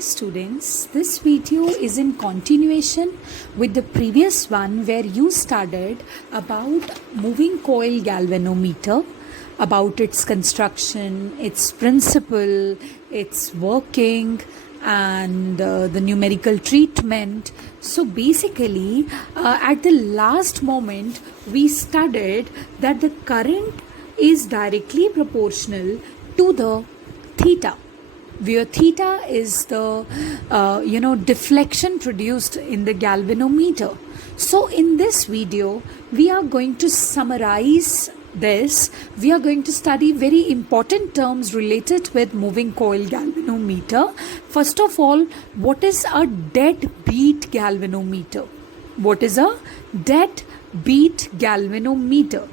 Students, this video is in continuation with the previous one where you studied about moving coil galvanometer, about its construction, its principle, its working, and the numerical treatment. So basically, at the last moment, we studied that the current is directly proportional to the theta, where theta is the deflection produced in the galvanometer. So in this video we are going to summarize this. We are going to study very important terms related with moving coil galvanometer. First of all, what is a dead beat galvanometer? What is a dead beat galvanometer?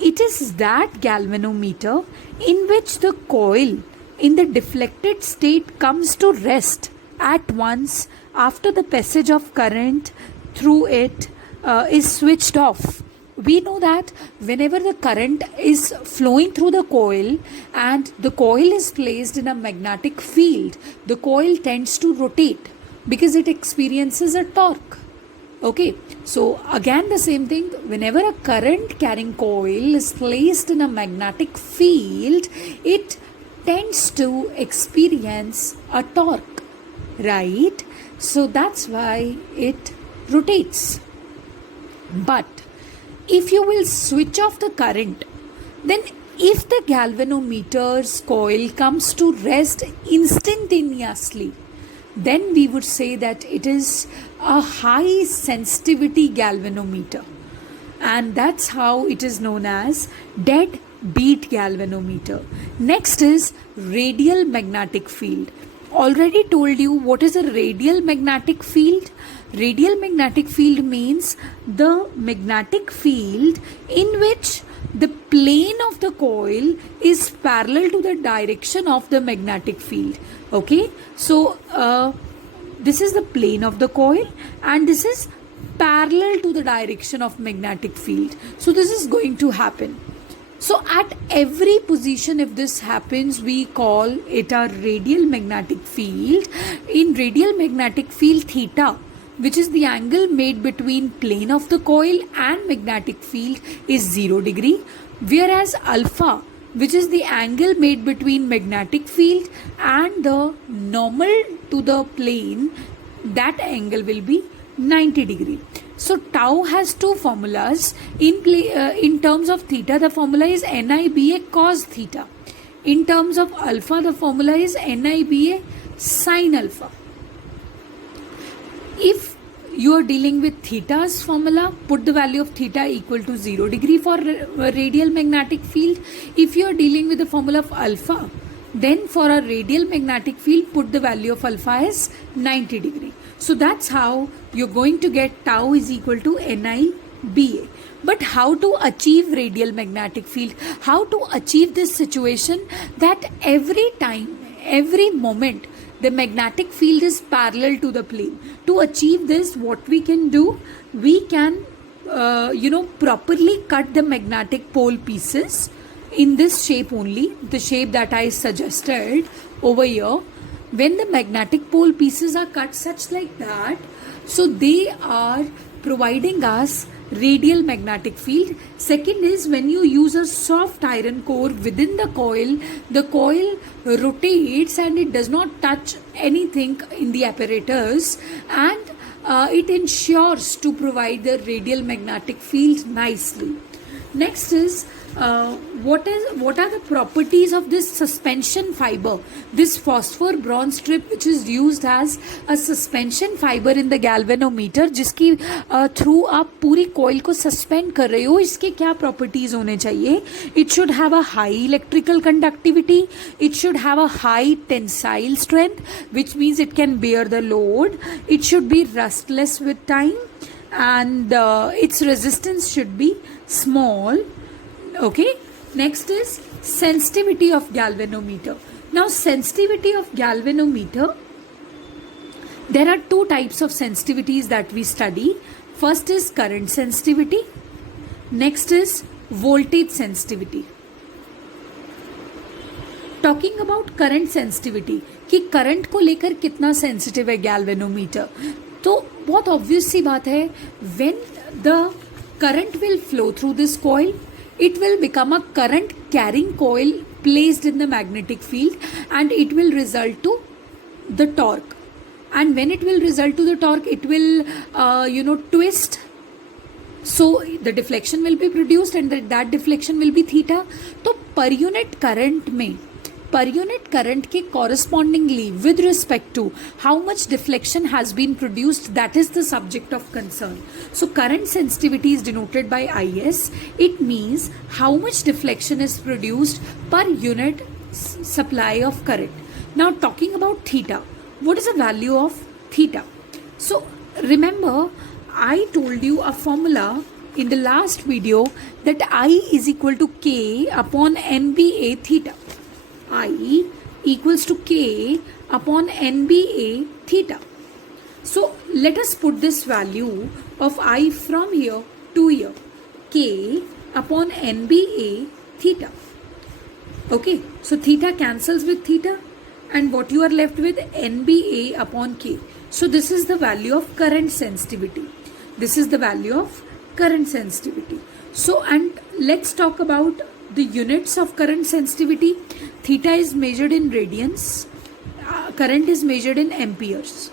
It is that galvanometer in which the coil in the deflected state comes to rest at once after the passage of current through it is switched off. We know that whenever the current is flowing through the coil and the coil is placed in a magnetic field, the coil tends to rotate because it experiences a torque. Okay, so again the same thing, whenever a current carrying coil is placed in a magnetic field, it tends to experience a torque, right? So that's why it rotates. But if you will switch off the current, then if the galvanometer's coil comes to rest instantaneously, then we would say that it is a high sensitivity galvanometer, and that's how it is known as dead beat galvanometer. Next is radial magnetic field. Already told you what is a radial magnetic field. Radial magnetic field means the magnetic field in which the plane of the coil is parallel to the direction of the magnetic field. Okay, so this is the plane of the coil and this is parallel to the direction of magnetic field. So this is going to happen. So at every position, if this happens, we call it a radial magnetic field. In radial magnetic field, theta, which is the angle made between plane of the coil and magnetic field, is 0 degree, whereas alpha, which is the angle made between magnetic field and the normal to the plane, that angle will be 90 degree. So tau has two formulas. In terms of theta, the formula is NIBA cos theta. In terms of alpha, the formula is NIBA sin alpha. If you are dealing with theta's formula, put the value of theta equal to 0 degree for radial magnetic field. If you are dealing with the formula of alpha, then for a radial magnetic field, put the value of alpha as 90 degree. So that's how you're going to get tau is equal to NIBA. But how to achieve radial magnetic field? How to achieve this situation that every time, every moment, the magnetic field is parallel to the plane? To achieve this, what we can do? We can, properly cut the magnetic pole pieces in this shape only, the shape that I suggested over here. When the magnetic pole pieces are cut such like that, so they are providing us radial magnetic field. Second is when you use a soft iron core within the coil rotates and it does not touch anything in the apparatus, and it ensures to provide the radial magnetic field nicely. Next is what are the properties of this suspension fiber, this phosphor bronze strip which is used as a suspension fiber in the galvanometer, जिसकी through आप पूरी coil को suspend कर रहे हो. इसके क्या properties होने चाहिए? It should have a high electrical conductivity, it should have a high tensile strength, which means it can bear the load, it should be rustless with time, and its resistance should be small. Okay, next is sensitivity of galvanometer. Now sensitivity of galvanometer, there are two types of sensitivities that we study. First is current sensitivity, next is voltage sensitivity. Talking about current sensitivity कि current को लेकर कितना sensitive है galvanometer, तो बहुत obvious सी बात है, when the current will flow through this coil, it will become a current carrying coil placed in the magnetic field, and it will result to the torque, and when it will result to the torque, it will twist, so the deflection will be produced, and that deflection will be theta. तो per unit current में per unit current के correspondingly with respect to how much deflection has been produced, that is the subject of concern. So current sensitivity is denoted by IS. It means how much deflection is produced per unit supply of current. Now talking about theta, what is the value of theta? So remember, I told you a formula in the last video that I is equal to K upon NBA theta. I equals to K upon NBA theta. So let us put this value of I from here to here, K upon NBA theta. Okay, so theta cancels with theta, and what you are left with, NBA upon K. So this is the value of current sensitivity. This is the value of current sensitivity. So, and let's talk about the units of current sensitivity. Theta is measured in radians, current is measured in amperes.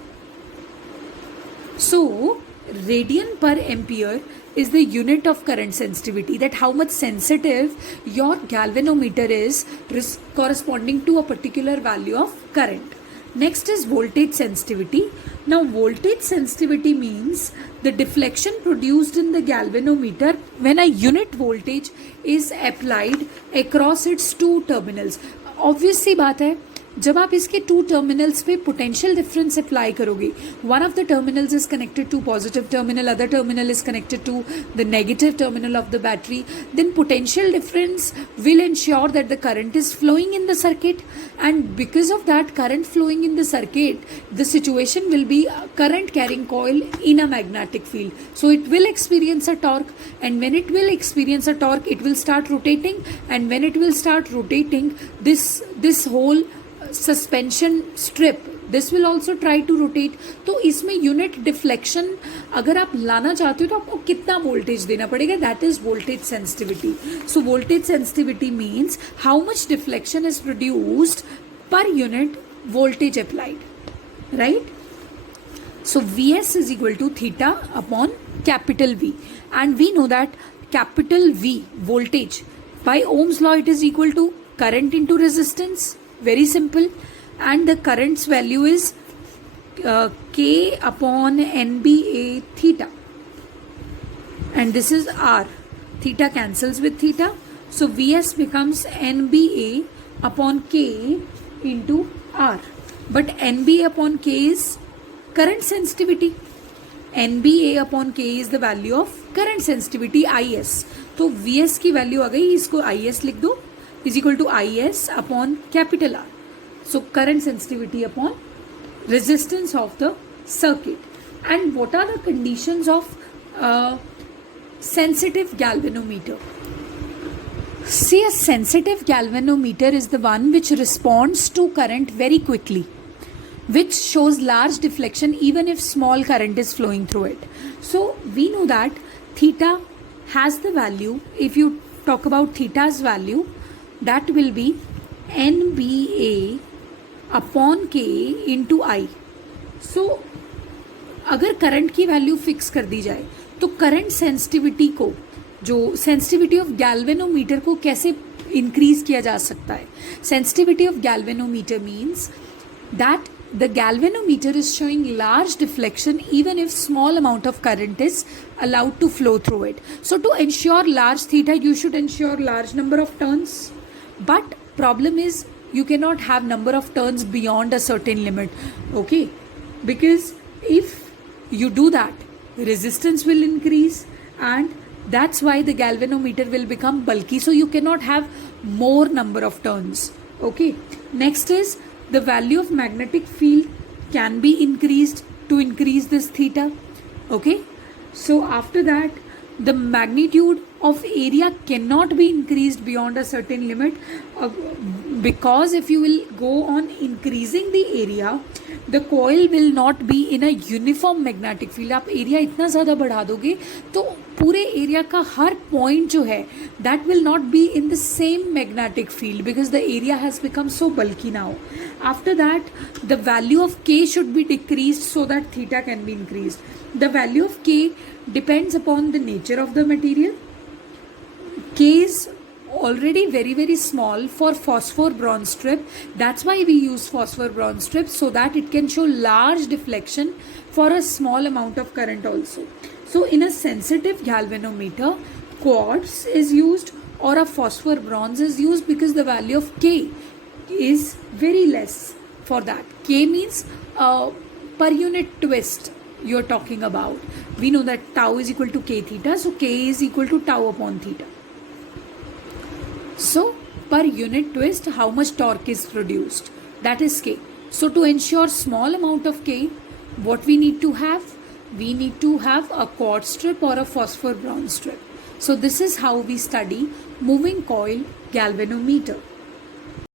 So radian per ampere is the unit of current sensitivity, that how much sensitive your galvanometer is corresponding to a particular value of current. Next is voltage sensitivity. Now voltage sensitivity means the deflection produced in the galvanometer when a unit voltage is applied across its two terminals. Obvious सी बात है, जब आप इसके two terminals पे potential difference apply करोगे, one of the terminals is connected to positive terminal, other terminal is connected to the negative terminal of the battery, then potential difference will ensure that the current is flowing in the circuit, and because of that current flowing in the circuit, the situation will be a current carrying coil in a magnetic field, so it will experience a torque, and when it will experience a torque, it will start rotating, and when it will start rotating, this whole suspension strip, this will also try to rotate. तो इसमें unit deflection अगर आप लाना चाहते हो तो आपको कितना वोल्टेज देना पड़ेगा, that is voltage sensitivity. So voltage sensitivity means how much deflection is produced per unit voltage applied, right. So Vs is equal to theta upon capital V, and we know that capital V, voltage, by Ohm's law it is equal to current into resistance. Very simple. And the current's value is K upon NBA theta, and this is R. Theta cancels with theta, so Vs becomes NBA upon K into R. But NBA upon K is current sensitivity. NBA upon K is the value of current sensitivity, IS. तो Vs की value आ गई, इसको IS लिख दो, is equal to IS upon capital R. So current sensitivity upon resistance of the circuit. And what are the conditions of sensitive galvanometer? See, a sensitive galvanometer is the one which responds to current very quickly, which shows large deflection even if small current is flowing through it. So we know that theta has the value, if you talk about theta's value, that will be NBA upon K into I. So अगर current की value fix कर दी जाए तो current sensitivity को, जो sensitivity of galvanometer को कैसे increase किया जा सकता है. Sensitivity of galvanometer means that the galvanometer is showing large deflection even if small amount of current is allowed to flow through it. So to ensure large theta, you should ensure large number of turns, but problem is you cannot have number of turns beyond a certain limit, okay, because if you do that, resistance will increase, and that's why the galvanometer will become bulky, so you cannot have more number of turns, okay. Next is the value of magnetic field can be increased to increase this theta, okay. So after that, the magnitude of area cannot be increased beyond a certain limit. because if you will go on increasing the area, the coil will not be in a uniform magnetic field. आप area इतना ज़्यादा बढ़ा दोगे तो पूरे area का हर point जो है that will not be in the same magnetic field because the area has become so bulky now. After that, the value of K should be decreased so that theta can be increased. The value of K depends upon the nature of the material. K is already very small for phosphor bronze strip. That's why we use phosphor bronze strip, so that it can show large deflection for a small amount of current also. So in a sensitive galvanometer, quartz is used or a phosphor bronze is used because the value of K is very less for that. K means per unit twist you're talking about. We know that tau is equal to K theta, so K is equal to tau upon theta. So per unit twist, how much torque is produced? That is K. So to ensure small amount of K, what we need to have? We need to have a quartz strip or a phosphor bronze strip. So this is how we study moving coil galvanometer.